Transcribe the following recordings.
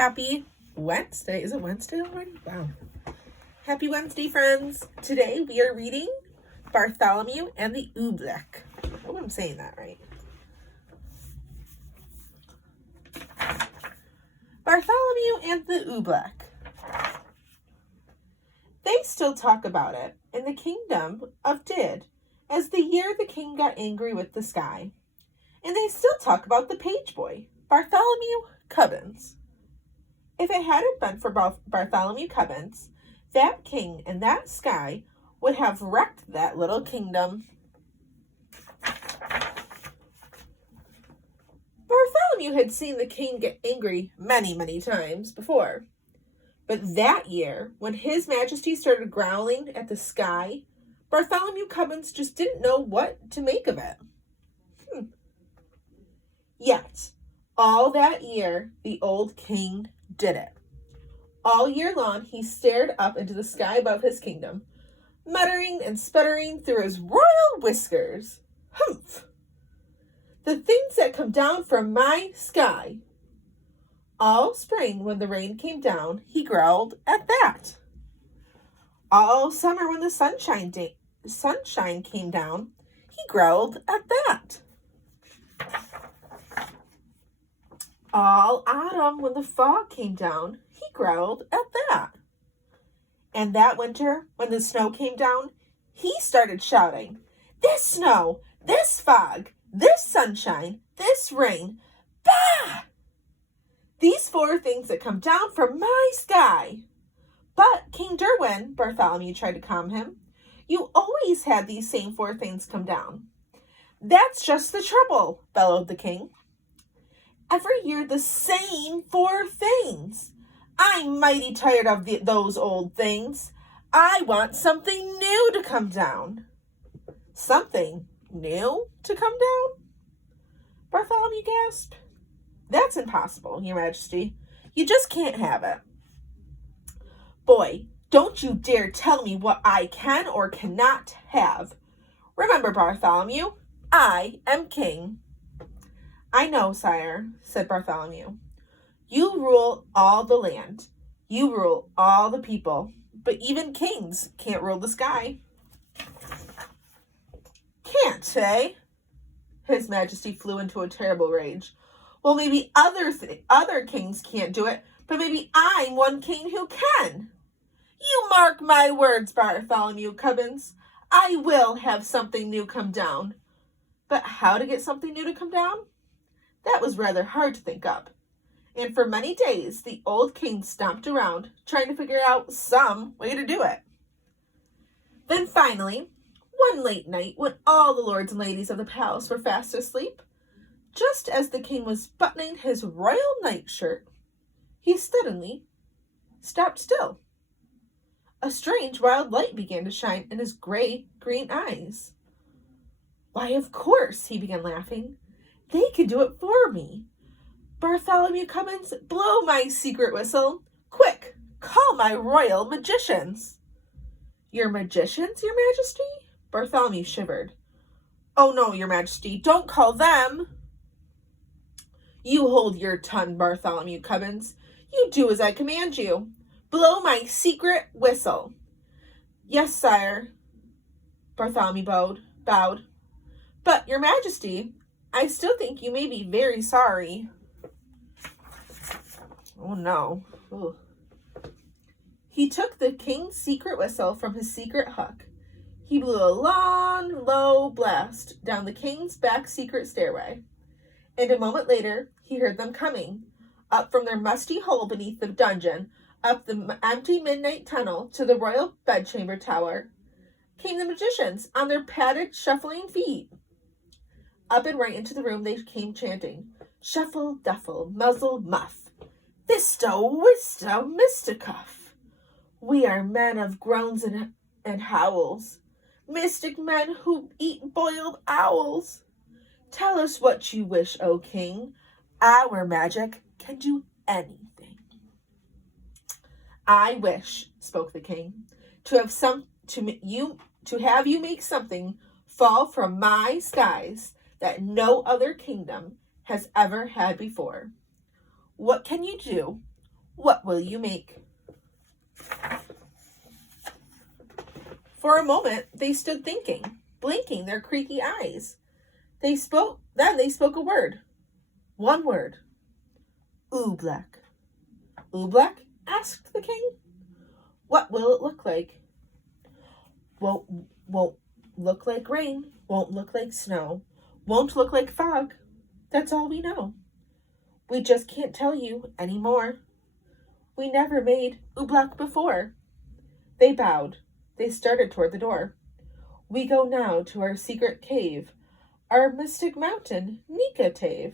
Happy Wednesday. Is it Wednesday already? Wow. Happy Wednesday, friends. Today we are reading Bartholomew and The Oobleck. I hope I'm saying that right. Bartholomew and The Oobleck. They still talk about it in the kingdom of Did, as the year the king got angry with the sky. And they still talk about the page boy, Bartholomew Cubbins. If it hadn't been for Bartholomew Cubbins, that king and that sky would have wrecked that little kingdom. Bartholomew had seen the king get angry many, many times before. But that year, when His Majesty started growling at the sky, Bartholomew Cubbins just didn't know what to make of it. Yet, all that year, the old king did it. All year long, he stared up into the sky above his kingdom, muttering and sputtering through his royal whiskers. Humph! The things that come down from my sky. All spring, when the rain came down, he growled at that. All summer, when the sunshine came down, he growled at that. All autumn, when the fog came down, he growled at that. And that winter, when the snow came down, he started shouting, "This snow, this fog, this sunshine, this rain, bah! These four things that come down from my sky." "But, King Derwin," Bartholomew tried to calm him, "you always had these same four things come down." "That's just the trouble," bellowed the king. "Every year the same four things. I'm mighty tired of those old things. I want something new to come down." "Something new to come down?" Bartholomew gasped. "That's impossible, Your Majesty. You just can't have it." "Boy, don't you dare tell me what I can or cannot have. Remember, Bartholomew, I am king." "I know, sire," said Bartholomew. "You rule all the land. You rule all the people. But even kings can't rule the sky." "Can't, eh?" His Majesty flew into a terrible rage. "Well, maybe other kings can't do it, but maybe I'm one king who can. You mark my words, Bartholomew Cubbins. I will have something new come down." But how to get something new to come down? That was rather hard to think up. And for many days, the old king stomped around, trying to figure out some way to do it. Then finally, one late night, when all the lords and ladies of the palace were fast asleep, just as the king was buttoning his royal nightshirt, he suddenly stopped still. A strange wild light began to shine in his gray-green eyes. "Why, of course," he began laughing. "They can do it for me. Bartholomew Cubbins, blow my secret whistle. Quick, call my royal magicians." "Your magicians, Your Majesty?" Bartholomew shivered. "Oh no, Your Majesty, don't call them." "You hold your tongue, Bartholomew Cubbins. You do as I command you. Blow my secret whistle." "Yes, sire." Bartholomew bowed. "But, Your Majesty, I still think you may be very sorry." Oh no. Ugh. He took the king's secret whistle from his secret hook. He blew a long, low blast down the king's back secret stairway. And a moment later, he heard them coming. Up from their musty hole beneath the dungeon, up the empty midnight tunnel to the royal bedchamber tower, came the magicians on their padded, shuffling feet. Up and right into the room they came chanting, "Shuffle, duffle, muzzle, muff. Visto, wisto, mysticuff. We are men of groans and howls, mystic men who eat boiled owls. Tell us what you wish, O king. Our magic can do anything." "I wish," spoke the king, to have you make something fall from my skies that no other kingdom has ever had before." "What can you do? What will you make? For a moment, they stood thinking, blinking their creaky eyes. Then they spoke a word. One word. Oobleck. Oobleck? Asked the king. What will it look like? Won't look like rain. Won't look like snow. Won't look like fog. That's all we know. We just can't tell you any more. We never made Oobleck before. They bowed. They started toward the door. We go now to our secret cave, our mystic mountain, Nika.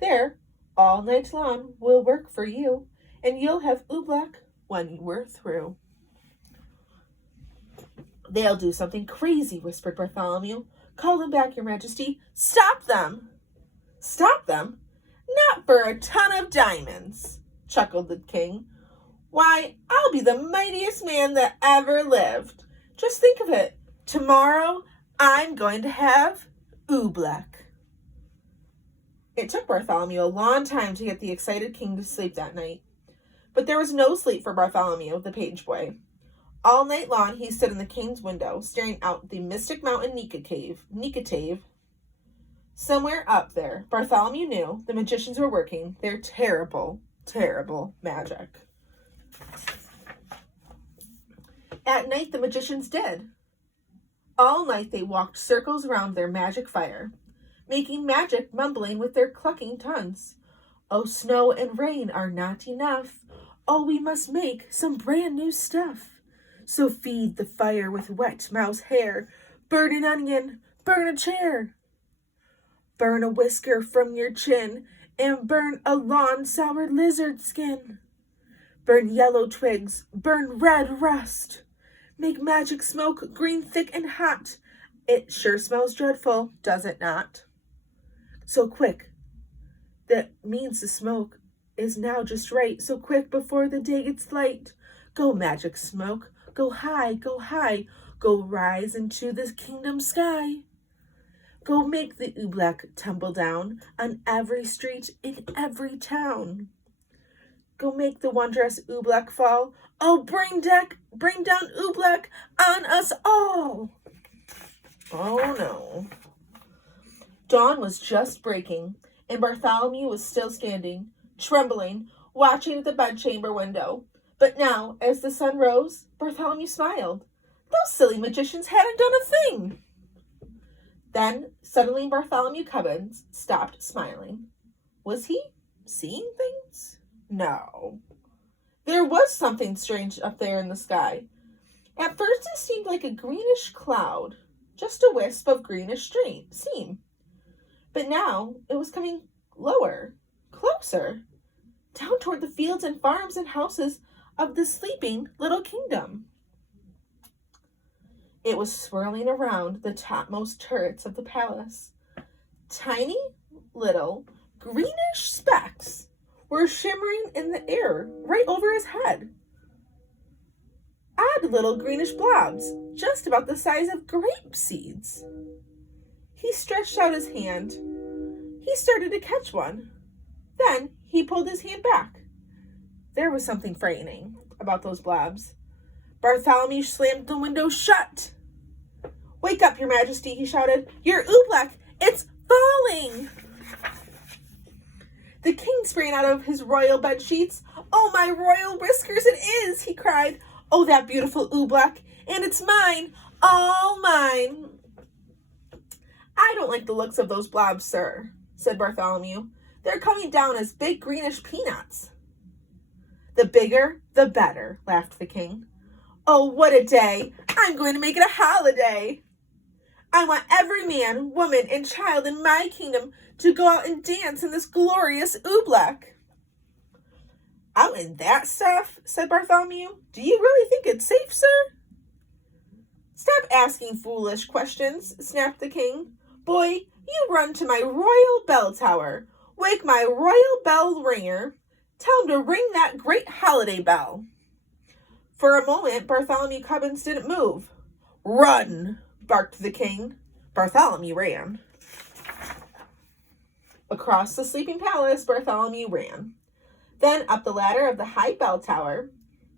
There, all night long, we'll work for you, and you'll have Oobleck when we're through. They'll do something crazy, whispered Bartholomew. Call them back, your majesty. Stop them! Stop them? Not for a ton of diamonds, chuckled the king. Why, I'll be the mightiest man that ever lived. Just think of it. Tomorrow, I'm going to have Oobleck. It took Bartholomew a long time to get the excited king to sleep that night. But there was no sleep for Bartholomew, the page boy. All night long, he stood in the king's window, staring out the mystic mountain Nika. Somewhere up there, Bartholomew knew the magicians were working their terrible, terrible magic. At night, the magicians did. All night, they walked circles around their magic fire, making magic, mumbling with their clucking tongues. Oh, snow and rain are not enough. Oh, we must make some brand new stuff. So feed the fire with wet mouse hair. Burn an onion, burn a chair. Burn a whisker from your chin, and burn a long sour lizard skin. Burn yellow twigs, burn red rust. Make magic smoke green, thick, and hot. It sure smells dreadful, does it not? So quick, that means the smoke is now just right. So quick before the day gets light. Go magic smoke, go high, go high. Go rise into the kingdom sky. Go make the Oobleck tumble down on every street in every town. Go make the wondrous Oobleck fall. Oh, bring down Oobleck on us all. Oh, no. Dawn was just breaking, and Bartholomew was still standing, trembling, watching at the bedchamber window. But now, as the sun rose, Bartholomew smiled. Those silly magicians hadn't done a thing. Then, suddenly, Bartholomew Cubbins stopped smiling. Was he seeing things? No. There was something strange up there in the sky. At first, it seemed like a greenish cloud, just a wisp of greenish steam. But now, it was coming lower, closer, down toward the fields and farms and houses of the sleeping little kingdom. It was swirling around the topmost turrets of the palace. Tiny little greenish specks were shimmering in the air right over his head. Odd little greenish blobs, just about the size of grape seeds. He stretched out his hand. He started to catch one. Then he pulled his hand back. There was something frightening about those blobs. Bartholomew slammed the window shut. Wake up, your majesty, he shouted. Your Oobleck, it's falling! The king sprang out of his royal bed sheets. Oh, my royal whiskers, it is, he cried. Oh, that beautiful Oobleck, and it's mine, all mine. I don't like the looks of those blobs, sir, said Bartholomew. They're coming down as big greenish peanuts. The bigger, the better, laughed the king. Oh, what a day. I'm going to make it a holiday. I want every man, woman, and child in my kingdom to go out and dance in this glorious Oobleck. Out in that stuff, said Bartholomew. Do you really think it's safe, sir? Stop asking foolish questions, snapped the king. Boy, you run to my royal bell tower. Wake my royal bell ringer. Tell him to ring that great holiday bell. For a moment, Bartholomew Cubbins didn't move. Run, barked the king. Bartholomew ran. Across the sleeping palace, Bartholomew ran. Then up the ladder of the high bell tower,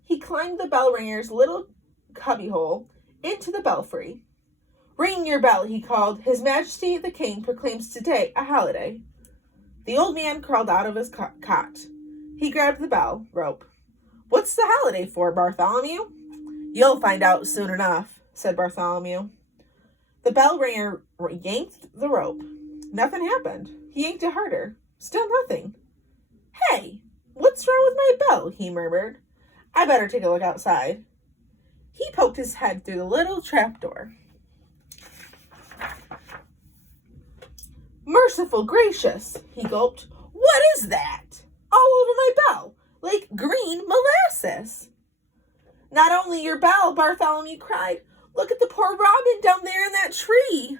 he climbed the bell ringer's little cubbyhole into the belfry. "Ring your bell," he called. "His Majesty the King proclaims today a holiday." The old man crawled out of his cot. He grabbed the bell rope. "What's the holiday for, Bartholomew?" "You'll find out soon enough," said Bartholomew. The bell ringer yanked the rope. Nothing happened. He yanked it harder. Still nothing. "Hey, what's wrong with my bell?" he murmured. "I better take a look outside." He poked his head through the little trapdoor. "Merciful gracious," he gulped. "What is that? All over my bell, like green molasses." "Not only your bell," Bartholomew cried. "Look at the poor robin down there in that tree.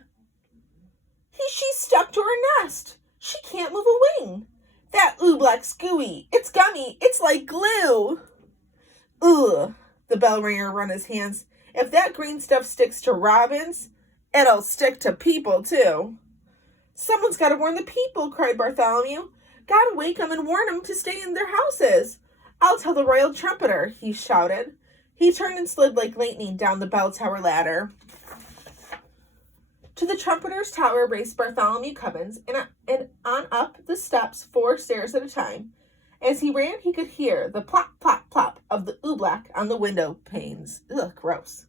She's stuck to her nest. She can't move a wing. That Oobleck's gooey. It's gummy. It's like glue." "Ugh," the bell ringer run his hands. "If that green stuff sticks to robins, it'll stick to people too." "Someone's got to warn the people," cried Bartholomew. "Gotta wake 'em and warn 'em to stay in their houses. I'll tell the royal trumpeter," he shouted. He turned and slid like lightning down the bell tower ladder. To the trumpeter's tower raced Bartholomew Cubbins, and on up the steps 4 stairs at a time. As he ran, he could hear the plop, plop, plop of the oobleck on the window panes. Ugh, gross.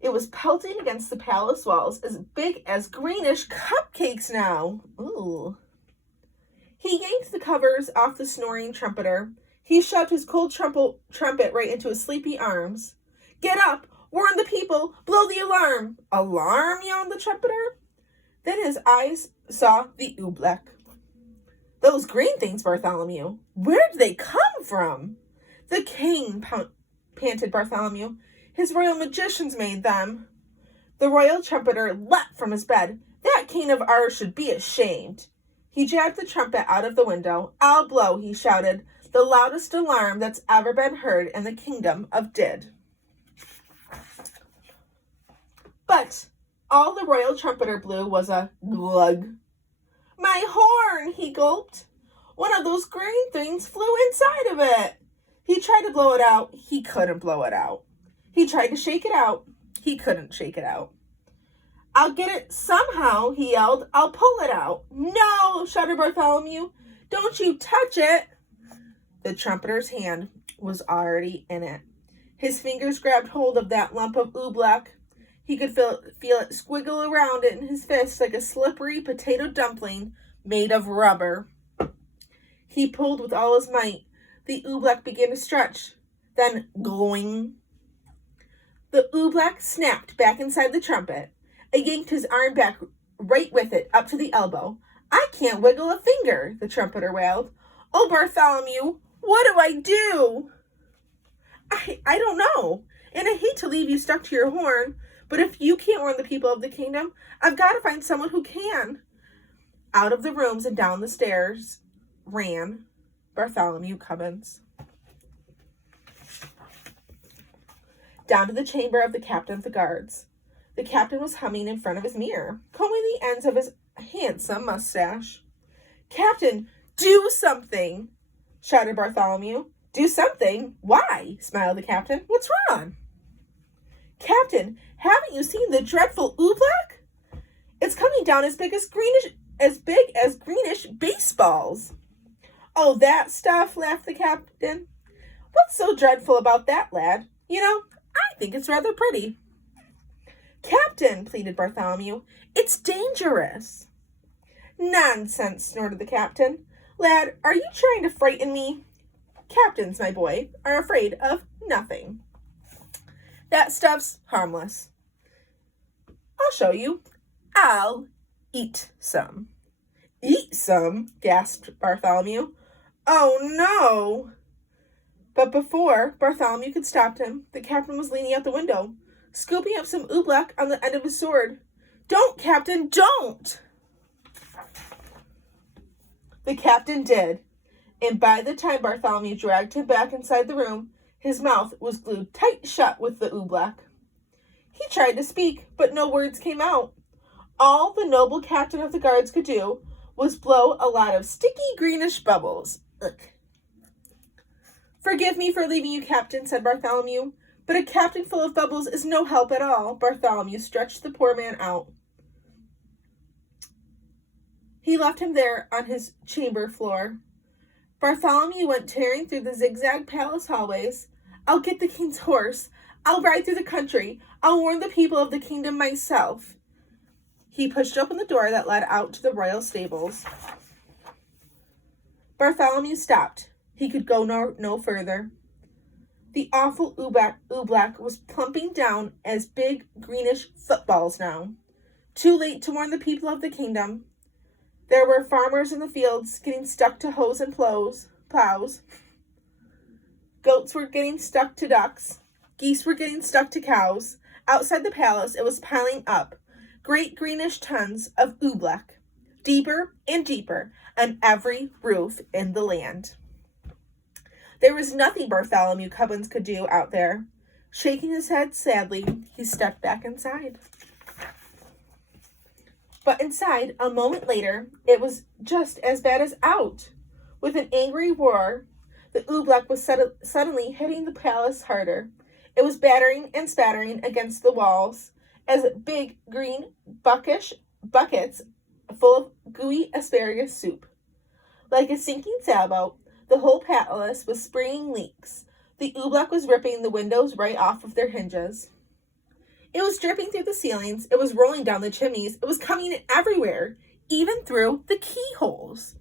It was pelting against the palace walls, as big as greenish cupcakes now. Ooh. He yanked the covers off the snoring trumpeter. He shoved his cold trumpet right into his sleepy arms. "Get up! Warn the people! Blow the alarm!" "Alarm?" yawned the trumpeter. Then his eyes saw the oobleck. "Those green things, Bartholomew. Where did they come from?" "The king," panted Bartholomew. "His royal magicians made them." The royal trumpeter leapt from his bed. "That king of ours should be ashamed." He jabbed the trumpet out of the window. "I'll blow," he shouted, "the loudest alarm that's ever been heard in the kingdom of Did." But all the royal trumpeter blew was a glug. "My horn," he gulped. "One of those green things flew inside of it." He tried to blow it out. He couldn't blow it out. He tried to shake it out. He couldn't shake it out. "I'll get it somehow," he yelled. "I'll pull it out." "No," shouted Bartholomew. "Don't you touch it." The trumpeter's hand was already in it. His fingers grabbed hold of that lump of oobleck. He could feel it squiggle around it in his fist like a slippery potato dumpling made of rubber. He pulled with all his might. The oobleck began to stretch. Then, gloing. The oobleck snapped back inside the trumpet. It yanked his arm back right with it, up to the elbow. "I can't wiggle a finger," the trumpeter wailed. "Oh, Bartholomew, what do I do?" I don't know, and I hate to leave you stuck to your horn, but if you can't warn the people of the kingdom, I've got to find someone who can." Out of the rooms and down the stairs ran Bartholomew Cubbins. Down to the chamber of the captain of the guards. The captain was humming in front of his mirror, combing the ends of his handsome mustache. "Captain, do something!" shouted Bartholomew. "Do something? Why?" smiled the captain. "What's wrong?" "Captain, haven't you seen the dreadful oobleck? It's coming down as big as greenish baseballs." "Oh, that stuff," laughed the captain. "What's so dreadful about that, lad? I think it's rather pretty." "Captain," pleaded Bartholomew, "it's dangerous." "Nonsense," snorted the captain. "Lad, are you trying to frighten me? Captains, my boy, are afraid of nothing. That stuff's harmless. I'll show you. I'll eat some." "Eat some?" gasped Bartholomew. "Oh, no." But before Bartholomew could stop him, the captain was leaning out the window, scooping up some oobleck on the end of his sword. "Don't, Captain, don't!" The captain did, and by the time Bartholomew dragged him back inside the room, his mouth was glued tight shut with the oobleck. He tried to speak, but no words came out. All the noble captain of the guards could do was blow a lot of sticky greenish bubbles. Ugh. "Forgive me for leaving you, Captain," said Bartholomew, "but a captain full of bubbles is no help at all." Bartholomew stretched the poor man out. He left him there on his chamber floor. Bartholomew went tearing through the zigzag palace hallways. "I'll get the king's horse. I'll ride through the country. I'll warn the people of the kingdom myself." He pushed open the door that led out to the royal stables. Bartholomew stopped. He could go no further. The awful Oobleck was plumping down as big greenish footballs now. Too late to warn the people of the kingdom. There were farmers in the fields getting stuck to hoes and plows. Goats were getting stuck to ducks. Geese were getting stuck to cows. Outside the palace, it was piling up. Great greenish tons of Oobleck, deeper and deeper on every roof in the land. There was nothing Bartholomew Cubbins could do out there. Shaking his head sadly, he stepped back inside. But inside, a moment later, it was just as bad as out. With an angry roar, the Oobleck was suddenly hitting the palace harder. It was battering and spattering against the walls as big green buckets full of gooey asparagus soup. Like a sinking sailboat, the whole palace was spraying leaks. The Oobleck was ripping the windows right off of their hinges. It was dripping through the ceilings. It was rolling down the chimneys. It was coming in everywhere, even through the keyholes.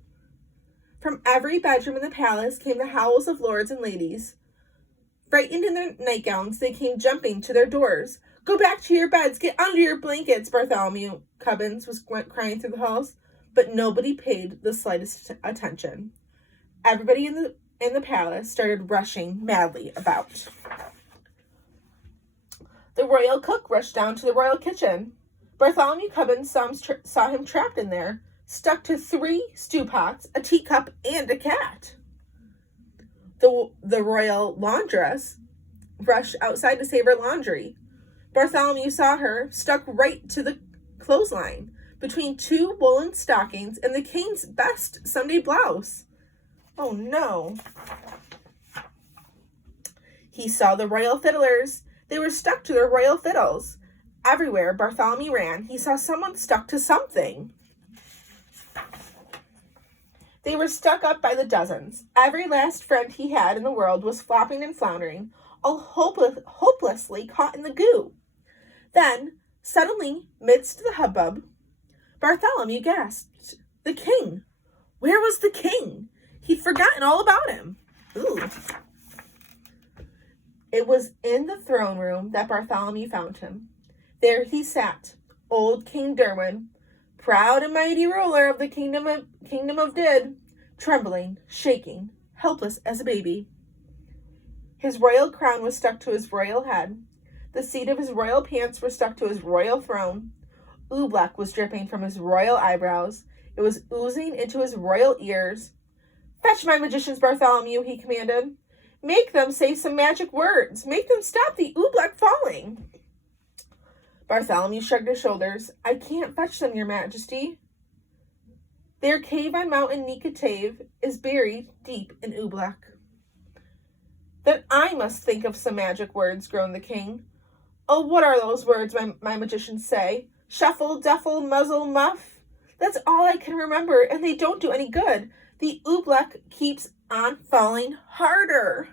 From every bedroom in the palace came the howls of lords and ladies. Frightened in their nightgowns, they came jumping to their doors. "Go back to your beds. Get under your blankets," Bartholomew Cubbins was crying through the halls. But nobody paid the slightest attention. Everybody in the palace started rushing madly about. The royal cook rushed down to the royal kitchen. Bartholomew Cubbins saw him trapped in there, stuck to 3 stew pots, a teacup, and a cat. The royal laundress rushed outside to save her laundry. Bartholomew saw her stuck right to the clothesline between 2 woolen stockings and the king's best Sunday blouse. Oh no. He saw the royal fiddlers. They were stuck to their royal fiddles. Everywhere Bartholomew ran, he saw someone stuck to something. They were stuck up by the dozens. Every last friend he had in the world was flopping and floundering, all hopelessly caught in the goo. Then, suddenly, midst the hubbub, Bartholomew gasped. The king! Where was the king? He'd forgotten all about him. Ooh. It was in the throne room that Bartholomew found him. There he sat, old King Derwin, proud and mighty ruler of the kingdom of Did, trembling, shaking, helpless as a baby. His royal crown was stuck to his royal head. The seat of his royal pants were stuck to his royal throne. Oobleck was dripping from his royal eyebrows. It was oozing into his royal ears. "Fetch my magicians, Bartholomew," he commanded. "Make them say some magic words. Make them stop the Oobleck falling." Bartholomew shrugged his shoulders. "I can't fetch them, your majesty. Their cave on Mountain Nicotave is buried deep in Oobleck." "Then I must think of some magic words," groaned the king. "Oh, what are those words my magicians say? Shuffle, duffle, muzzle, muff? That's all I can remember, and they don't do any good. The Oobleck keeps on falling harder."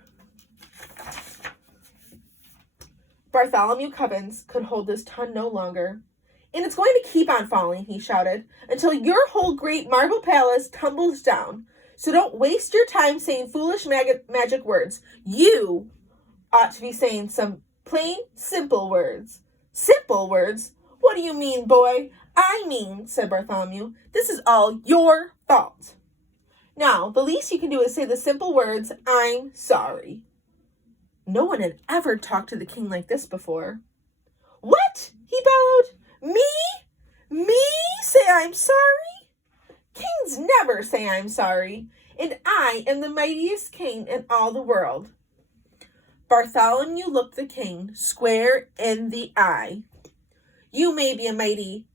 Bartholomew Cubbins could hold his tongue no longer. "And it's going to keep on falling," he shouted, "until your whole great marble palace tumbles down. So don't waste your time saying foolish magic words. You ought to be saying some plain, simple words." "Simple words? What do you mean, boy?" "I mean," said Bartholomew, "this is all your fault. Now, the least you can do is say the simple words, 'I'm sorry.'" No one had ever talked to the king like this before. "What?" he bellowed. Me say I'm sorry? Kings never say I'm sorry, and I am the mightiest king in all the world." Bartholomew looked the king square in the eye. "You may be a mighty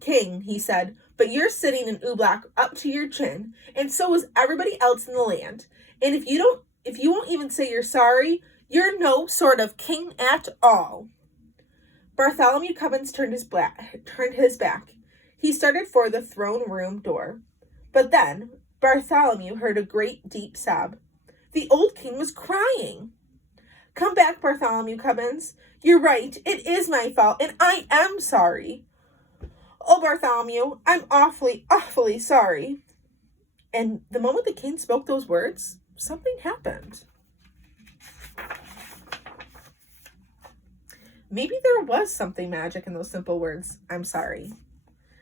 king," he said, but you're sitting in Oobleck up to your chin, and so is everybody else in the land. And if you won't even say you're sorry, you're no sort of king at all." Bartholomew Cubbins turned his back. He started for the throne room door. But then Bartholomew heard a great deep sob. The old king was crying. "Come back, Bartholomew Cubbins. You're right. It is my fault, and I am sorry." "Oh, Bartholomew, I'm awfully, awfully sorry." And the moment the king spoke those words, something happened. Maybe there was something magic in those simple words, "I'm sorry."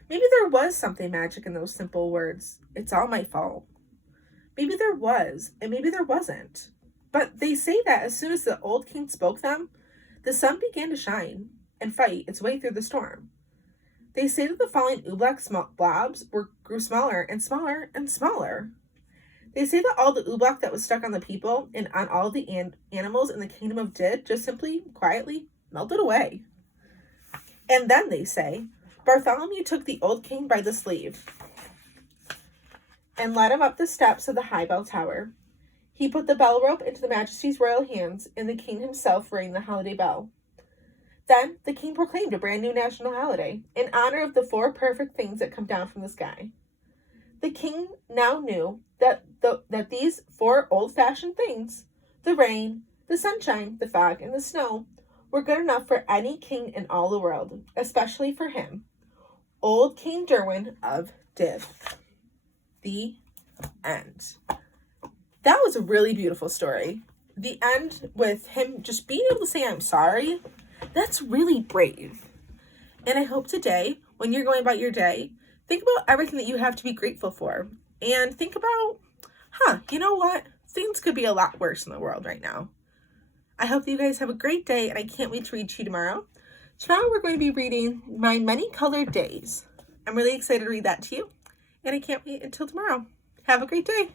Maybe there was something magic in those simple words, "It's all my fault." Maybe there was, and maybe there wasn't. But they say that as soon as the old king spoke them, the sun began to shine and fight its way through the storm. They say that the falling Oobleck blobs grew smaller and smaller and smaller. They say that all the Oobleck that was stuck on the people and on all the animals in the kingdom of Did just simply, quietly melted away. And then they say, Bartholomew took the old king by the sleeve and led him up the steps of the high bell tower. He put the bell rope into the Majesty's royal hands, and the king himself rang the holiday bell. Then the king proclaimed a brand new national holiday in honor of the 4 perfect things that come down from the sky. The king now knew that these 4 old-fashioned things, the rain, the sunshine, the fog, and the snow, were good enough for any king in all the world, especially for him, old King Derwin of Did. The end. That was a really beautiful story. The end with him just being able to say, "I'm sorry," that's really brave. And I hope today, when you're going about your day, think about everything that you have to be grateful for. And think about, you know what? Things could be a lot worse in the world right now. I hope that you guys have a great day, and I can't wait to read to you tomorrow. Tomorrow we're going to be reading My Many Colored Days. I'm really excited to read that to you, and I can't wait until tomorrow. Have a great day.